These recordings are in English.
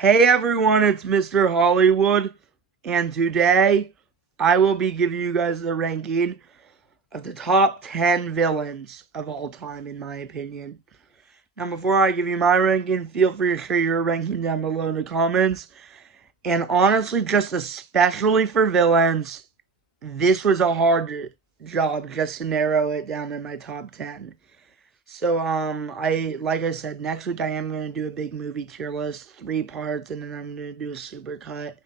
Hey everyone, it's Mr. Hollywood, and today I will be giving you guys the ranking of the top 10 villains of all time, in my opinion. Now, before I give you my ranking, feel free to share your ranking down below in the comments. And honestly, just especially for villains, this was a hard job just to narrow it down to my top 10. So, like I said, next week I am gonna do a big movie tier list, 3 parts, and then I'm gonna do a super cut.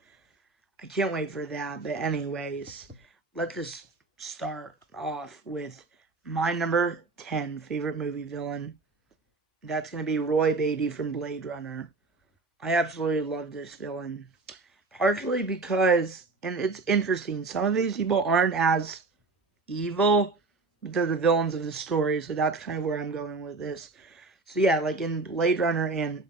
I can't wait for that. But anyways, let's just start off with my number 10 favorite movie villain. That's gonna be Roy Batty from Blade Runner. I absolutely love this villain, partially because, and it's interesting, some of these people aren't as evil, but they're the villains of the story. So that's kind of where I'm going with this. So yeah, like in Blade Runner, and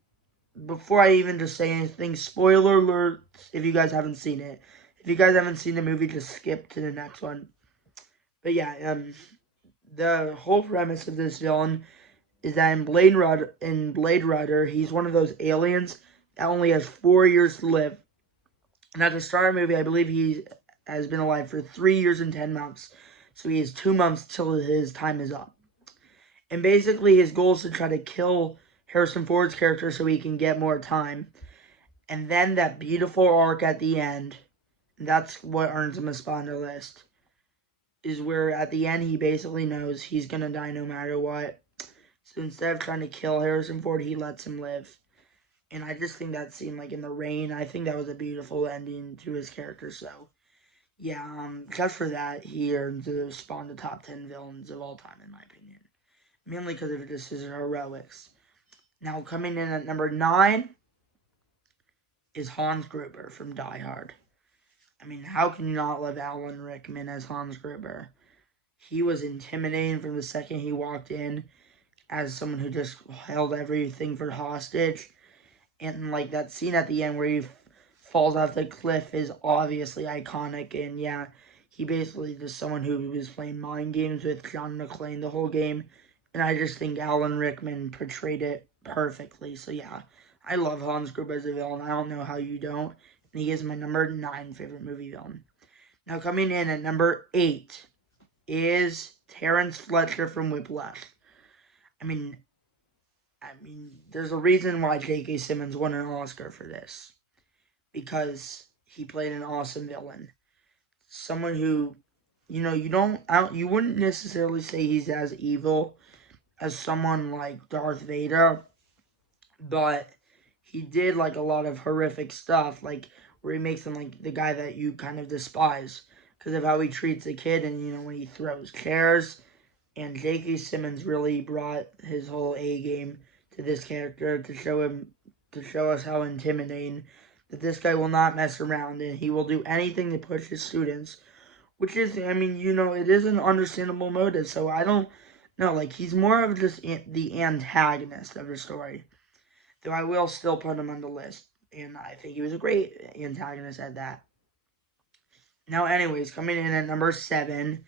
before I even just say anything, spoiler alert if you guys haven't seen it. If you guys haven't seen the movie, just skip to the next one. But yeah, the whole premise of this villain is that in Blade Runner, he's one of those aliens that only has 4 years to live. And at the start of the movie, I believe he has been alive for 3 years and 10 months. So he has 2 months till his time is up. And basically, his goal is to try to kill Harrison Ford's character so he can get more time. And then that beautiful arc at the end, that's what earns him a spot on the list, is where at the end he basically knows he's going to die no matter what. So instead of trying to kill Harrison Ford, he lets him live. And I just think that scene, like in the rain, I think that was a beautiful ending to his character. So, yeah, just for that, he earns a spot in the top 10 villains of all time, in my opinion. Mainly because of just his heroics. Now, coming in at number 9 is Hans Gruber from Die Hard. I mean, how can you not love Alan Rickman as Hans Gruber? He was intimidating from the second he walked in as someone who just held everything for hostage. And, like, that scene at the end where he falls off the cliff is obviously iconic. And, yeah, he basically just someone who was playing mind games with John McClane the whole game. And I just think Alan Rickman portrayed it perfectly. So, yeah, I love Hans Gruber as a villain. I don't know how you don't. And he is my number 9 favorite movie villain. Now, coming in at number 8 is Terrence Fletcher from Whiplash. I mean, there's a reason why J.K. Simmons won an Oscar for this, because he played an awesome villain, someone who, you wouldn't necessarily say he's as evil as someone like Darth Vader, but he did like a lot of horrific stuff, like where he makes him like the guy that you kind of despise because of how he treats a kid, and when he throws chairs. And J.K. Simmons really brought his whole A game to this character to show us how intimidating that this guy will not mess around, and he will do anything to push his students, which is, it is an understandable motive. So I don't know, like he's more of just the antagonist of the story, though I will still put him on the list, and I think he was a great antagonist at that. Now, anyways, coming in at number 7.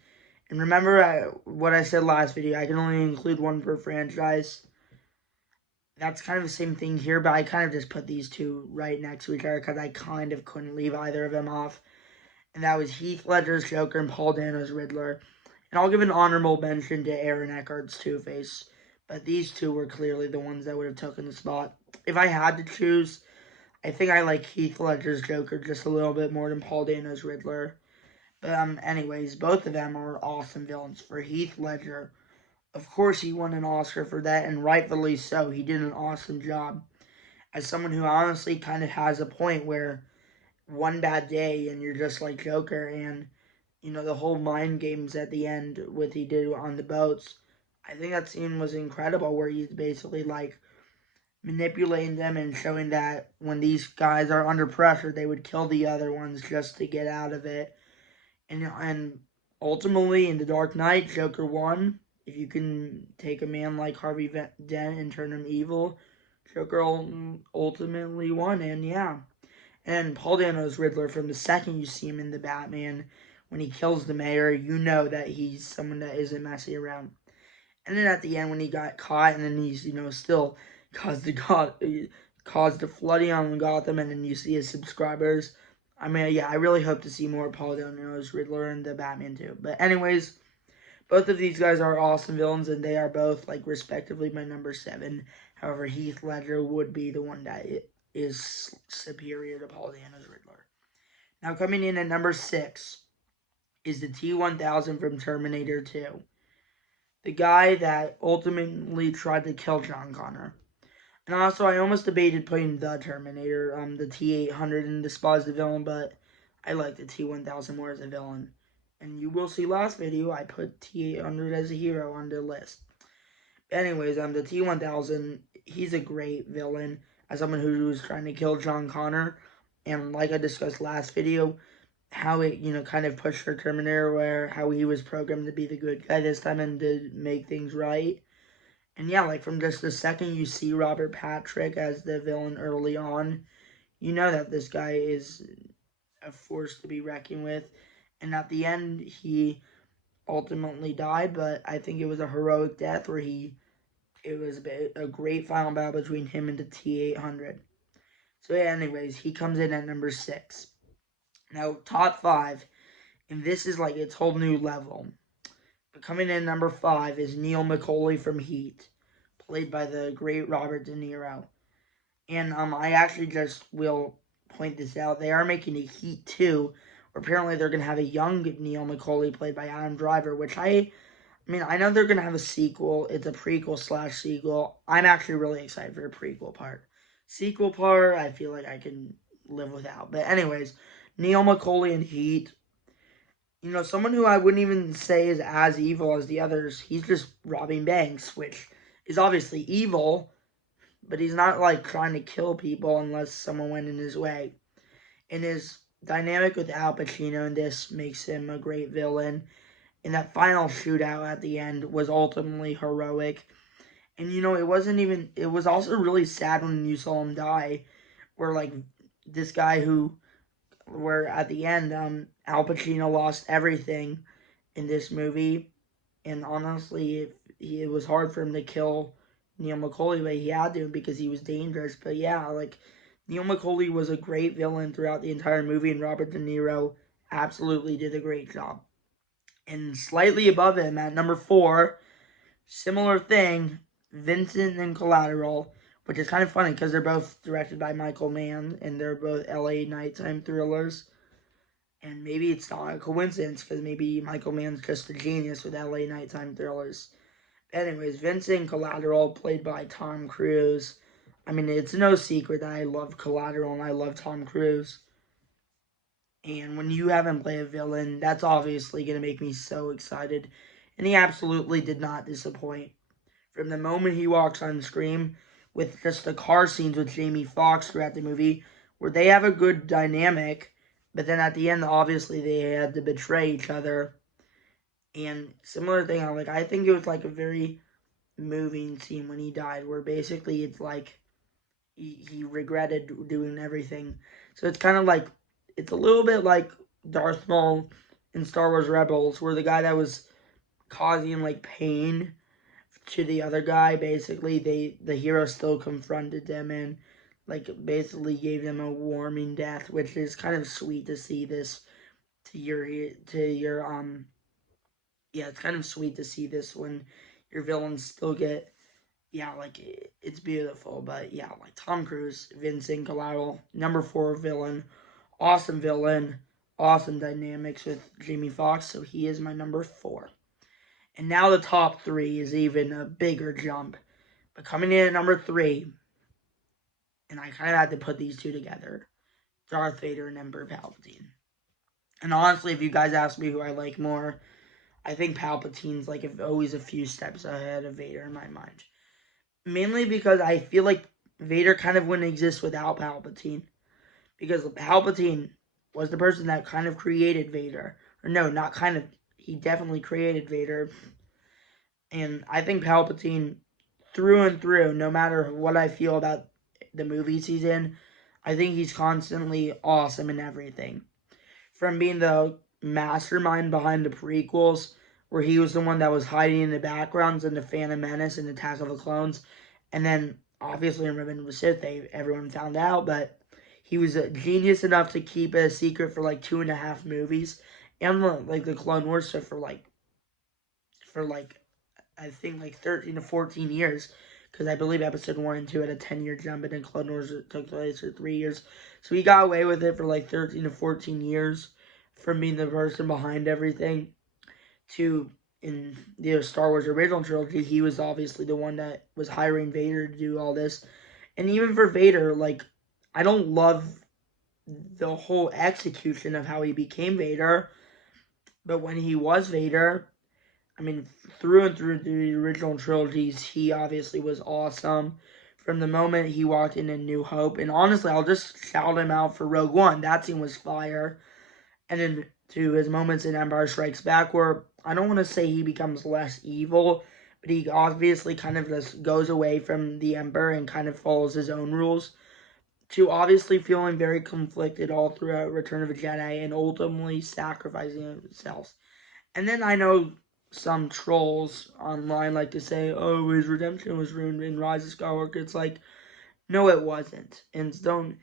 And remember what I said last video, I can only include one per franchise. That's kind of the same thing here, but I kind of just put these two right next to each other because I kind of couldn't leave either of them off. And that was Heath Ledger's Joker and Paul Dano's Riddler. And I'll give an honorable mention to Aaron Eckhart's Two-Face. But these two were clearly the ones that would have taken the spot. If I had to choose, I think I like Heath Ledger's Joker just a little bit more than Paul Dano's Riddler. But anyways, both of them are awesome villains. For Heath Ledger, of course he won an Oscar for that, and rightfully so. He did an awesome job. As someone who honestly kind of has a point where one bad day and you're just like Joker, and the whole mind games at the end with he did on the boats. I think that scene was incredible, where he's basically like manipulating them and showing that when these guys are under pressure, they would kill the other ones just to get out of it. And ultimately, in The Dark Knight, Joker won. If you can take a man like Harvey Dent and turn him evil, Joker ultimately won. And yeah. And Paul Dano's Riddler, from the second you see him in the Batman, when he kills the mayor, you know that he's someone that isn't messing around. And then at the end, when he got caught, and then he's, still caused the caused a flooding on Gotham, and then you see his subscribers. I mean, yeah, I really hope to see more Paul Dano's Riddler and the Batman too. But anyways, both of these guys are awesome villains, and they are both, like, respectively my number 7. However, Heath Ledger would be the one that is superior to Paul Dano's Riddler. Now, coming in at number 6 is the T-1000 from Terminator 2. The guy that ultimately tried to kill John Connor. And also, I almost debated putting the Terminator, the T-800, and despise the villain, but I like the T-1000 more as a villain. And you will see last video, I put T-800 as a hero on the list. Anyways, the T-1000, he's a great villain as someone who was trying to kill John Connor. And like I discussed last video, how it, kind of pushed for Terminator, where how he was programmed to be the good guy this time and to make things right. And yeah, like from just the second you see Robert Patrick as the villain early on, you know that this guy is a force to be reckoned with. And at the end, he ultimately died, but I think it was a heroic death where it was a great final battle between him and the T-800. So yeah, anyways, he comes in at number 6. Now, top 5, and this is like its whole new level. But coming in number 5 is Neil McCauley from Heat, played by the great Robert De Niro. And I actually just will point this out. They are making a Heat 2, where apparently they're going to have a young Neil McCauley played by Adam Driver, which I know they're going to have a sequel. It's a prequel/sequel. I'm actually really excited for the prequel part. Sequel part, I feel like I can live without. But anyways, Neil McCauley in Heat. Someone who I wouldn't even say is as evil as the others. He's just robbing banks, which is obviously evil, but he's not, like, trying to kill people unless someone went in his way. And his dynamic with Al Pacino in this makes him a great villain. And that final shootout at the end was ultimately heroic. And, it was also really sad when you saw him die, where, like, this guy where at the end, Al Pacino lost everything in this movie. And honestly, it was hard for him to kill Neil McCauley, but he had to because he was dangerous. But yeah, like, Neil McCauley was a great villain throughout the entire movie, and Robert De Niro absolutely did a great job. And slightly above him at number 4, similar thing, Vincent and Collateral, which is kind of funny because they're both directed by Michael Mann, and they're both LA nighttime thrillers. And maybe it's not a coincidence because maybe Michael Mann's just a genius with LA nighttime thrillers. Anyways, Vincent Collateral, played by Tom Cruise. It's no secret that I love Collateral and I love Tom Cruise. And when you have him play a villain, that's obviously going to make me so excited. And he absolutely did not disappoint. From the moment he walks on screen, with just the car scenes with Jamie Foxx throughout the movie, where they have a good dynamic, but then at the end, obviously, they had to betray each other. And similar thing, I think it was like a very moving scene when he died, where basically it's like he regretted doing everything. So it's kind of like, it's a little bit like Darth Maul in Star Wars Rebels, where the guy that was causing, like, pain to the other guy, basically, the hero still confronted them and, like, basically gave them a warming death, which is kind of sweet to see this it's kind of sweet to see this when your villains still get, it's beautiful. But yeah, like Tom Cruise, Vincent Collateral, number 4 villain, awesome dynamics with Jamie Foxx, so he is my number 4. And now the top 3 is even a bigger jump. But coming in at number 3, and I kind of had to put these two together, Darth Vader and Emperor Palpatine. And honestly, if you guys ask me who I like more, I think Palpatine's always a few steps ahead of Vader in my mind. Mainly because I feel like Vader kind of wouldn't exist without Palpatine. Because Palpatine was the person that kind of created Vader. Or no, not kind of. He definitely created Vader. And I think Palpatine, through and through, no matter what I feel about the movies he's in, I think he's constantly awesome in everything. From being the mastermind behind the prequels, where he was the one that was hiding in the backgrounds in the Phantom Menace and Attack of the Clones, and then obviously in Revenge of the Sith, everyone found out, but he was a genius enough to keep it a secret for like 2.5 movies, and like the Clone Wars stuff for I think like 13 to 14 years, because I believe episode 1 and 2 had a 10-year jump, and then Clone Wars took place for 3 years. So he got away with it for like 13 to 14 years from being the person behind everything to in the Star Wars original trilogy. He was obviously the one that was hiring Vader to do all this. And even for Vader, like, I don't love the whole execution of how he became Vader, but when he was Vader, I mean, through and through the original trilogies, he obviously was awesome. From the moment he walked in New Hope, and honestly, I'll just shout him out for Rogue One. That scene was fire. And then to his moments in Empire Strikes Back, where I don't want to say he becomes less evil, but he obviously kind of just goes away from the Emperor and kind of follows his own rules, to obviously feeling very conflicted all throughout Return of the Jedi and ultimately sacrificing himself. And then I know some trolls online like to say, oh, his redemption was ruined in Rise of Skywalker. It's like, no, it wasn't. And don't,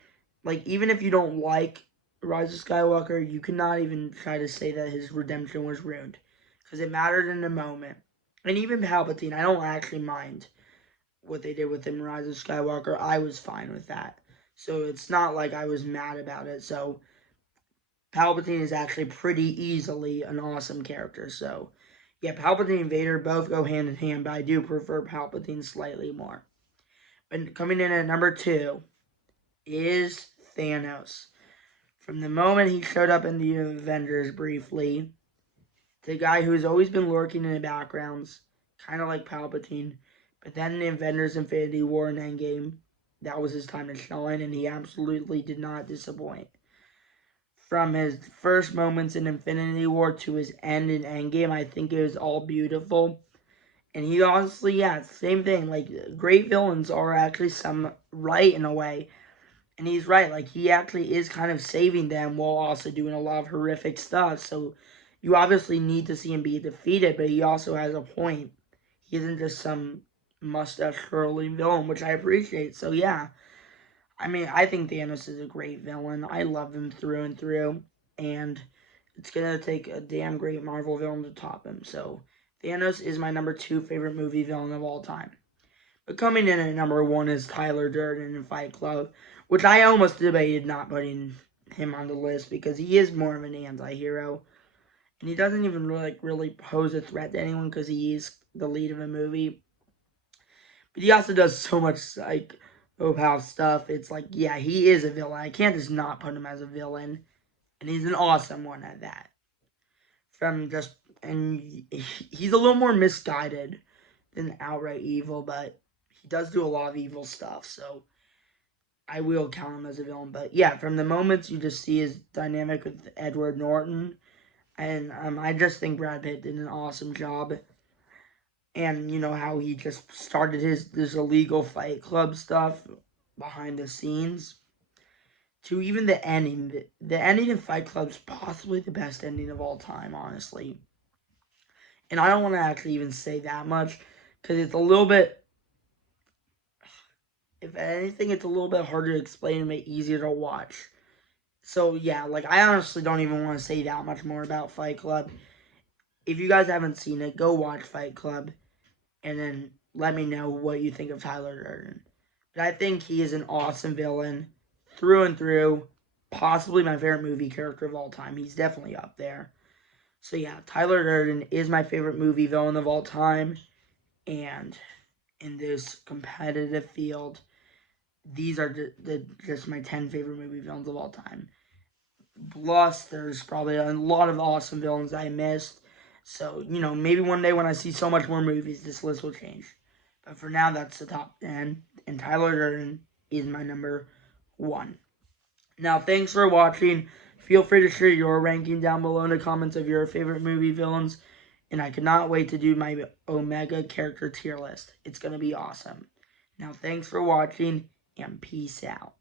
like, even if you don't like Rise of Skywalker, you cannot even try to say that his redemption was ruined, because it mattered in the moment. And even Palpatine, I don't actually mind what they did with him in Rise of Skywalker. I was fine with that. So it's not like I was mad about it. So Palpatine is actually pretty easily an awesome character. So yeah, Palpatine and Vader both go hand in hand, but I do prefer Palpatine slightly more. And coming in at number 2 is Thanos. From the moment he showed up in the Avengers briefly, the guy who's always been lurking in the backgrounds, kind of like Palpatine, but then in Avengers Infinity War and Endgame, that was his time to shine, and he absolutely did not disappoint. From his first moments in Infinity War to his end in Endgame, I think it was all beautiful. And he honestly, yeah, same thing. Like, great villains are actually some right in a way. And he's right. Like, he actually is kind of saving them while also doing a lot of horrific stuff. So you obviously need to see him be defeated, but he also has a point. He isn't just some mustache twirling villain, which I appreciate. So yeah, I mean, I think Thanos is a great villain. I love him through and through, and it's gonna take a damn great Marvel villain to top him. So Thanos is my number 2 favorite movie villain of all time. But coming in at number 1 is Tyler Durden in Fight Club, which I almost debated not putting him on the list because he is more of an anti-hero. And he doesn't even really pose a threat to anyone because he is the lead of a movie. But he also does so much like Opal stuff. It's like, yeah, he is a villain. I can't just not put him as a villain. And he's an awesome one at that. And he's a little more misguided than outright evil, but he does do a lot of evil stuff, so I will count him as a villain. But yeah, from the moments you just see his dynamic with Edward Norton, and I just think Brad Pitt did an awesome job. And you know how he just started this illegal Fight Club stuff behind the scenes, to even the ending. The ending in Fight Club is possibly the best ending of all time, honestly. And I don't want to actually even say that much, because it's a little bit, if anything, it's a little bit harder to explain and make easier to watch. So yeah, like, I honestly don't even want to say that much more about Fight Club. If you guys haven't seen it, go watch Fight Club, and then let me know what you think of Tyler Durden. But I think he is an awesome villain, through and through. Possibly my favorite movie character of all time. He's definitely up there. So yeah, Tyler Durden is my favorite movie villain of all time. And in this competitive field, these are just my 10 favorite movie villains of all time. Plus, there's probably a lot of awesome villains I missed. So, you know, maybe one day when I see so much more movies, this list will change. But for now, that's the top 10. And Tyler Durden is my number 1. Now, thanks for watching. Feel free to share your ranking down below in the comments of your favorite movie villains. And I cannot wait to do my Omega character tier list. It's going to be awesome. Now, thanks for watching, and peace out.